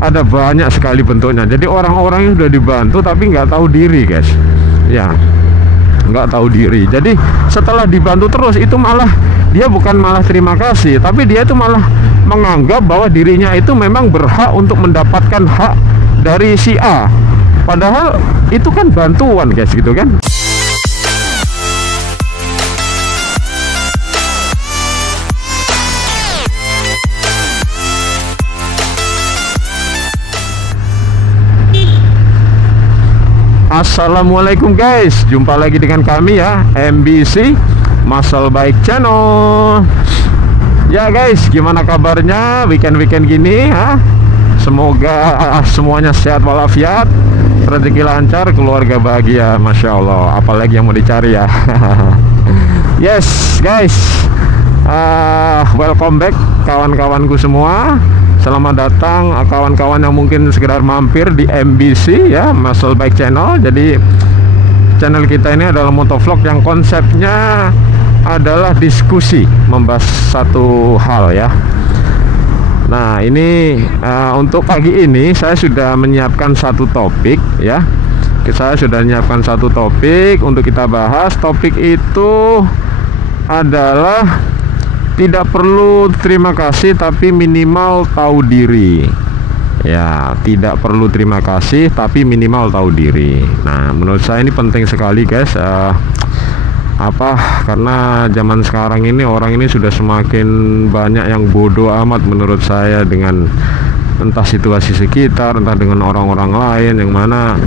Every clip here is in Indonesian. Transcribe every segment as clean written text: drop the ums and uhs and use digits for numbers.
ada banyak sekali bentuknya. Jadi orang-orang yang sudah dibantu tapi nggak tahu diri guys, ya nggak tahu diri. Jadi setelah dibantu terus itu malah dia bukan malah terima kasih, tapi dia itu malah menganggap bahwa dirinya itu memang berhak untuk mendapatkan hak dari si A, padahal itu kan bantuan guys, gitu kan. Assalamualaikum guys, jumpa lagi dengan kami ya, MBC Muscle Bike Channel. Ya guys, gimana kabarnya weekend-weekend gini ha? Semoga semuanya sehat walafiat, rezeki lancar, keluarga bahagia, Masya Allah. Apalagi yang mau dicari ya. Yes guys, welcome back kawan-kawanku semua. Selamat datang kawan-kawan yang mungkin sekedar mampir di MBC ya, Muscle Bike Channel. Jadi channel kita ini adalah motovlog yang konsepnya adalah diskusi, membahas satu hal ya. Nah ini untuk pagi ini saya sudah menyiapkan satu topik ya. Saya sudah menyiapkan satu topik untuk kita bahas. Topik itu adalah tidak perlu terima kasih tapi minimal tahu diri. Ya, tidak perlu terima kasih tapi minimal tahu diri. Nah, menurut saya ini penting sekali guys. Karena zaman sekarang ini orang ini sudah semakin banyak yang bodoh amat menurut saya, dengan entah situasi sekitar, entah dengan orang-orang lain, yang mana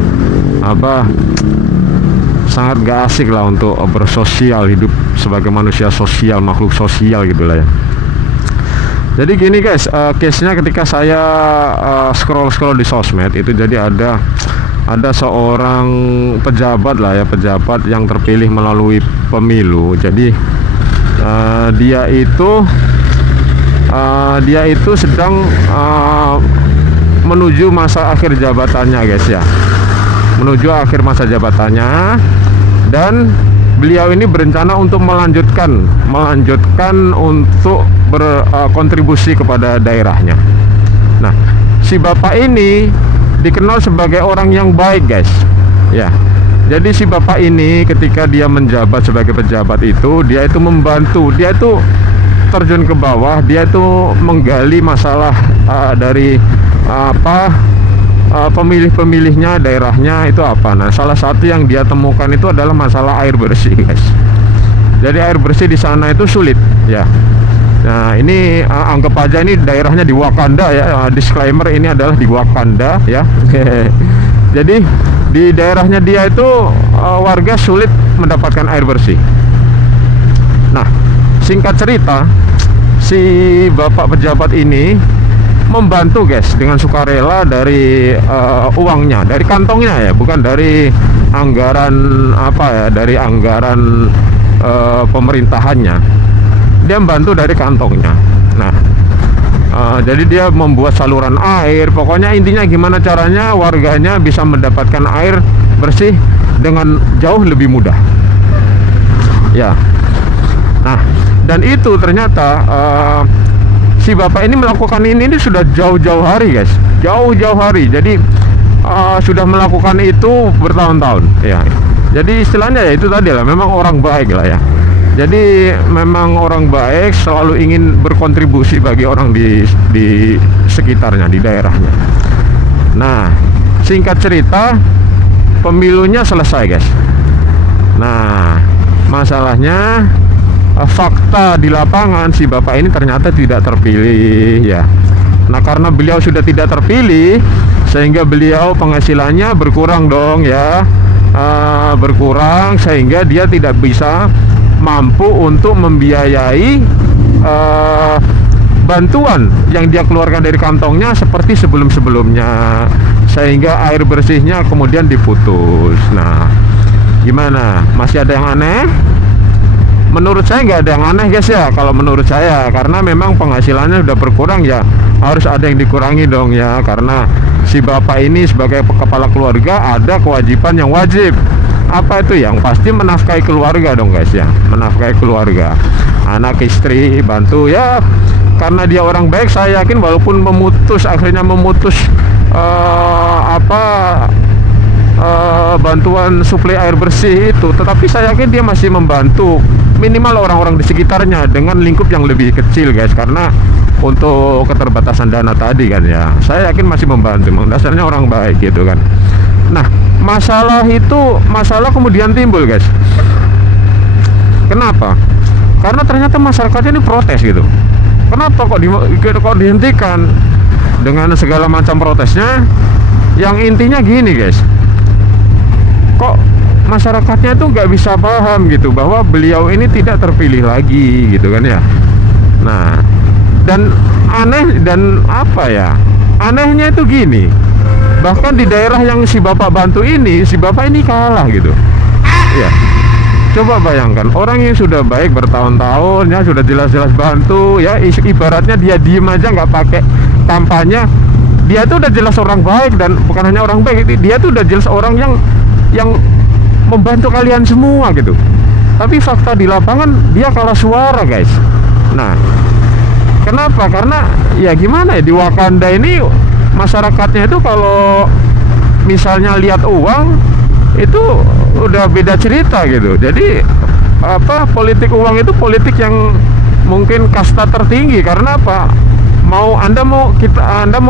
sangat gak asik lah untuk bersosial, hidup sebagai manusia sosial, makhluk sosial gitulah ya. Jadi gini guys, case-nya ketika saya scroll di sosmed itu, jadi ada seorang pejabat lah ya, pejabat yang terpilih melalui pemilu. Jadi dia itu sedang menuju masa akhir jabatannya guys ya, menuju akhir masa jabatannya, dan beliau ini berencana untuk melanjutkan untuk berkontribusi kepada daerahnya. Nah, si bapak ini dikenal sebagai orang yang baik guys ya. Jadi si bapak ini ketika dia menjabat sebagai pejabat itu, dia itu membantu, dia itu terjun ke bawah, dia itu menggali masalah dari pemilih-pemilihnya, daerahnya itu apa. Nah, salah satu yang dia temukan itu adalah masalah air bersih guys. Jadi air bersih di sana itu sulit ya. Nah, ini anggap aja ini daerahnya di Wakanda ya. Disclaimer, ini adalah di Wakanda ya. Jadi di daerahnya dia itu warga sulit mendapatkan air bersih. Nah, singkat cerita, si bapak pejabat ini membantu guys dengan sukarela dari uangnya, dari kantongnya ya, bukan dari anggaran dari anggaran pemerintahannya. Dia membantu dari kantongnya. Nah, jadi dia membuat saluran air. Pokoknya intinya gimana caranya warganya bisa mendapatkan air bersih dengan jauh lebih mudah ya. Nah, dan itu ternyata si bapak ini melakukan ini sudah jauh-jauh hari guys, jauh-jauh hari. Jadi sudah melakukan itu bertahun-tahun ya. Jadi istilahnya ya itu tadi lah, memang orang baik lah ya. Jadi memang orang baik, selalu ingin berkontribusi bagi orang di sekitarnya, di daerahnya. Nah, singkat cerita, pemilunya selesai guys. Nah, masalahnya fakta di lapangan, si bapak ini ternyata tidak terpilih ya. Nah, karena beliau sudah tidak terpilih, sehingga beliau penghasilannya berkurang dong ya, berkurang, sehingga dia tidak bisa mampu untuk membiayai bantuan yang dia keluarkan dari kantongnya seperti sebelum-sebelumnya, sehingga air bersihnya kemudian diputus. Nah, gimana? Masih ada yang aneh? Menurut saya nggak ada yang aneh guys ya, kalau menurut saya, karena memang penghasilannya sudah berkurang ya, harus ada yang dikurangi dong ya, karena si bapak ini sebagai kepala keluarga ada kewajiban yang wajib. Apa itu? Yang pasti menafkahi keluarga dong guys ya, menafkahi keluarga, anak istri, bantu ya. karena dia orang baik, saya yakin walaupun akhirnya memutus bantuan suplai air bersih itu, tetapi saya yakin dia masih membantu minimal orang-orang di sekitarnya dengan lingkup yang lebih kecil guys, karena untuk keterbatasan dana tadi kan ya, saya yakin masih membantu, memang dasarnya orang baik gitu kan. Nah, masalah kemudian timbul guys. Kenapa? Karena ternyata masyarakatnya ini protes gitu. Kenapa kok dihentikan dengan segala macam protesnya? Yang intinya gini guys, kok masyarakatnya tuh nggak bisa paham gitu bahwa beliau ini tidak terpilih lagi gitu kan ya. Nah, dan anehnya itu gini, bahkan di daerah yang si bapak bantu ini, si bapak ini kalah gitu ya. Coba bayangkan, orang yang sudah baik bertahun-tahun ya, sudah jelas-jelas bantu ya, ibaratnya dia diem aja nggak pakai kampanye, dia tuh udah jelas orang baik. Dan bukan hanya orang baik, dia tuh udah jelas orang yang membantu kalian semua gitu. Tapi fakta di lapangan dia kalah suara guys. Nah, kenapa? Karena ya gimana ya, di Wakanda ini masyarakatnya itu kalau misalnya lihat uang itu udah beda cerita gitu. Jadi politik uang itu politik yang mungkin kasta tertinggi. Karena apa? Anda mau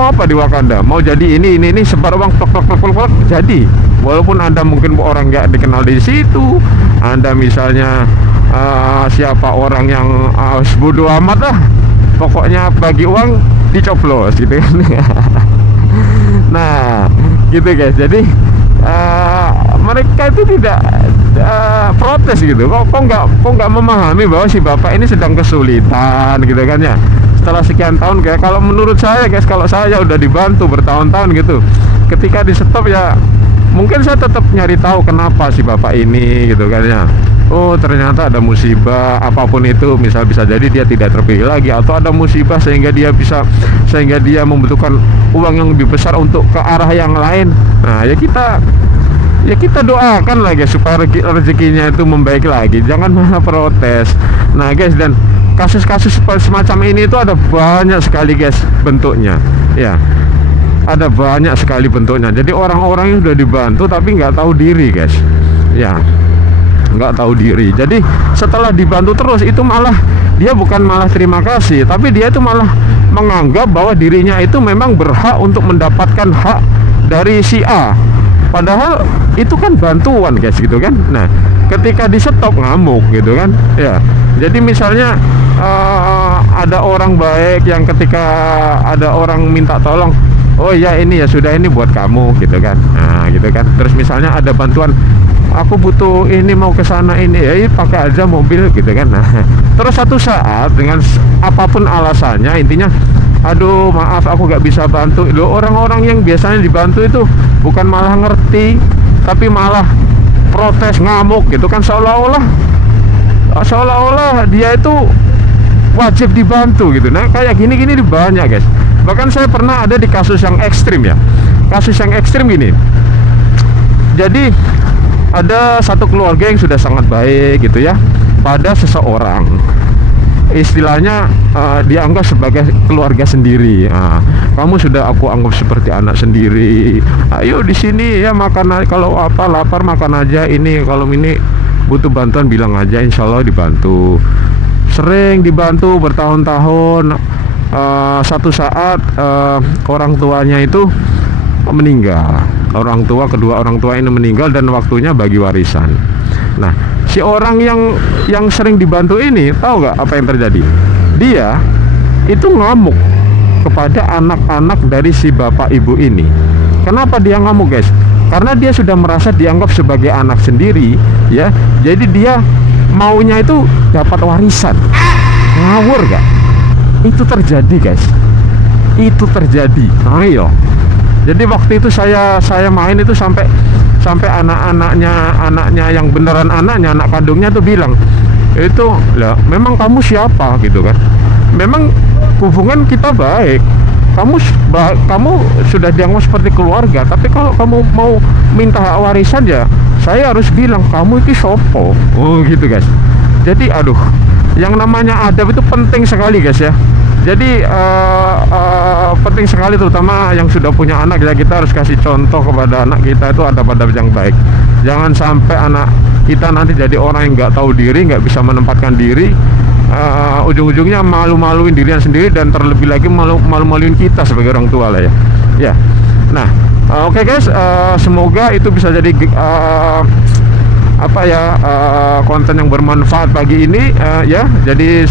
apa di Wakanda? Mau jadi ini sebar uang plek jadi. Walaupun Anda mungkin orang nggak dikenal di situ, Anda misalnya siapa orang yang bodoh amat lah, pokoknya bagi uang dicoblos gitu kan. Nah gitu guys, jadi mereka itu tidak protes gitu. Kok nggak memahami bahwa si bapak ini sedang kesulitan gitu kan ya. Setelah sekian tahun kayak, kalau menurut saya guys, kalau saya udah dibantu bertahun-tahun gitu, ketika di stop ya mungkin saya tetap nyari tahu kenapa si bapak ini gitu kan ya. Oh ternyata ada musibah apapun itu, misal bisa jadi dia tidak terpilih lagi, atau ada musibah sehingga dia membutuhkan uang yang lebih besar untuk ke arah yang lain. Nah ya kita doakan lah guys supaya rezekinya itu membaik lagi, jangan malah protes. Nah guys, dan kasus-kasus semacam ini itu ada banyak sekali guys bentuknya ya, ada banyak sekali bentuknya. Jadi orang-orang yang sudah dibantu tapi nggak tahu diri guys ya, nggak tahu diri. Jadi setelah dibantu terus itu malah dia bukan malah terima kasih, tapi dia itu malah menganggap bahwa dirinya itu memang berhak untuk mendapatkan hak dari si A, padahal itu kan bantuan guys gitu kan. Nah ketika di stop ngamuk gitu kan ya. Jadi misalnya ada orang baik yang ketika ada orang minta tolong, oh ya ini ya sudah, ini buat kamu gitu kan. Nah gitu kan. Terus misalnya ada bantuan, aku butuh ini, mau ke sana ini, ya pakai aja mobil gitu kan. Nah terus satu saat dengan apapun alasannya, intinya aduh maaf aku nggak bisa bantu. Loh, orang-orang yang biasanya dibantu itu bukan malah ngerti, tapi malah protes, ngamuk gitu kan, seolah-olah dia itu wajib dibantu gitu. Nah kayak gini banyak guys. Bahkan saya pernah ada di kasus yang ekstrim ya. Kasus yang ekstrim gini, jadi ada satu keluarga yang sudah sangat baik gitu ya pada seseorang, istilahnya dianggap sebagai keluarga sendiri. Kamu sudah aku anggap seperti anak sendiri. Ayo di sini ya makan, kalau apa lapar makan aja ini, kalau ini butuh bantuan bilang aja, insya Allah dibantu. Sering dibantu bertahun-tahun. Satu saat orang tuanya itu meninggal. Kedua orang tua ini meninggal dan waktunya bagi warisan. Nah si orang yang sering dibantu ini tahu nggak apa yang terjadi? Dia itu ngamuk kepada anak-anak dari si bapak ibu ini. Kenapa dia ngamuk guys? Karena dia sudah merasa dianggap sebagai anak sendiri ya. Jadi dia maunya itu dapat warisan. Ngawur gak? Itu terjadi guys, itu terjadi. Ayo. Jadi waktu itu saya main itu sampai anaknya yang beneran anaknya, anak kandungnya tuh bilang, itu lah memang kamu siapa gitu kan, memang hubungan kita baik, kamu sudah dianggap seperti keluarga, tapi kalau kamu mau minta warisan ya saya harus bilang kamu itu sopo. Oh gitu guys. Jadi aduh, yang namanya adab itu penting sekali guys ya. Jadi penting sekali, terutama yang sudah punya anak ya, kita harus kasih contoh kepada anak kita itu adab-adab yang baik. Jangan sampai anak kita nanti jadi orang yang nggak tahu diri, nggak bisa menempatkan diri, ujung-ujungnya malu-maluin dirinya sendiri, dan terlebih lagi malu-maluin kita sebagai orang tua lah ya. Nah, oke guys, semoga itu bisa jadi konten yang bermanfaat pagi ini ya. Jadi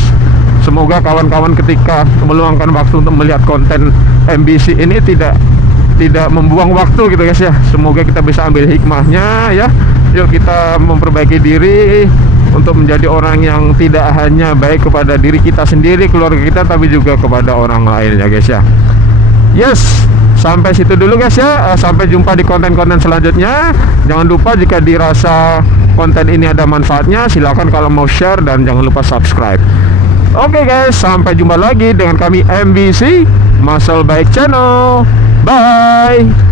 semoga kawan-kawan ketika meluangkan waktu untuk melihat konten MBC ini tidak membuang waktu gitu guys ya. Semoga kita bisa ambil hikmahnya ya. Yuk kita memperbaiki diri untuk menjadi orang yang tidak hanya baik kepada diri kita sendiri, keluarga kita, tapi juga kepada orang lain ya guys ya. Yes, sampai situ dulu guys ya. Sampai jumpa di konten-konten selanjutnya. Jangan lupa jika dirasa konten ini ada manfaatnya, silakan kalau mau share, dan jangan lupa subscribe. Oke guys, sampai jumpa lagi dengan kami MBC Muscle Bike Channel. Bye.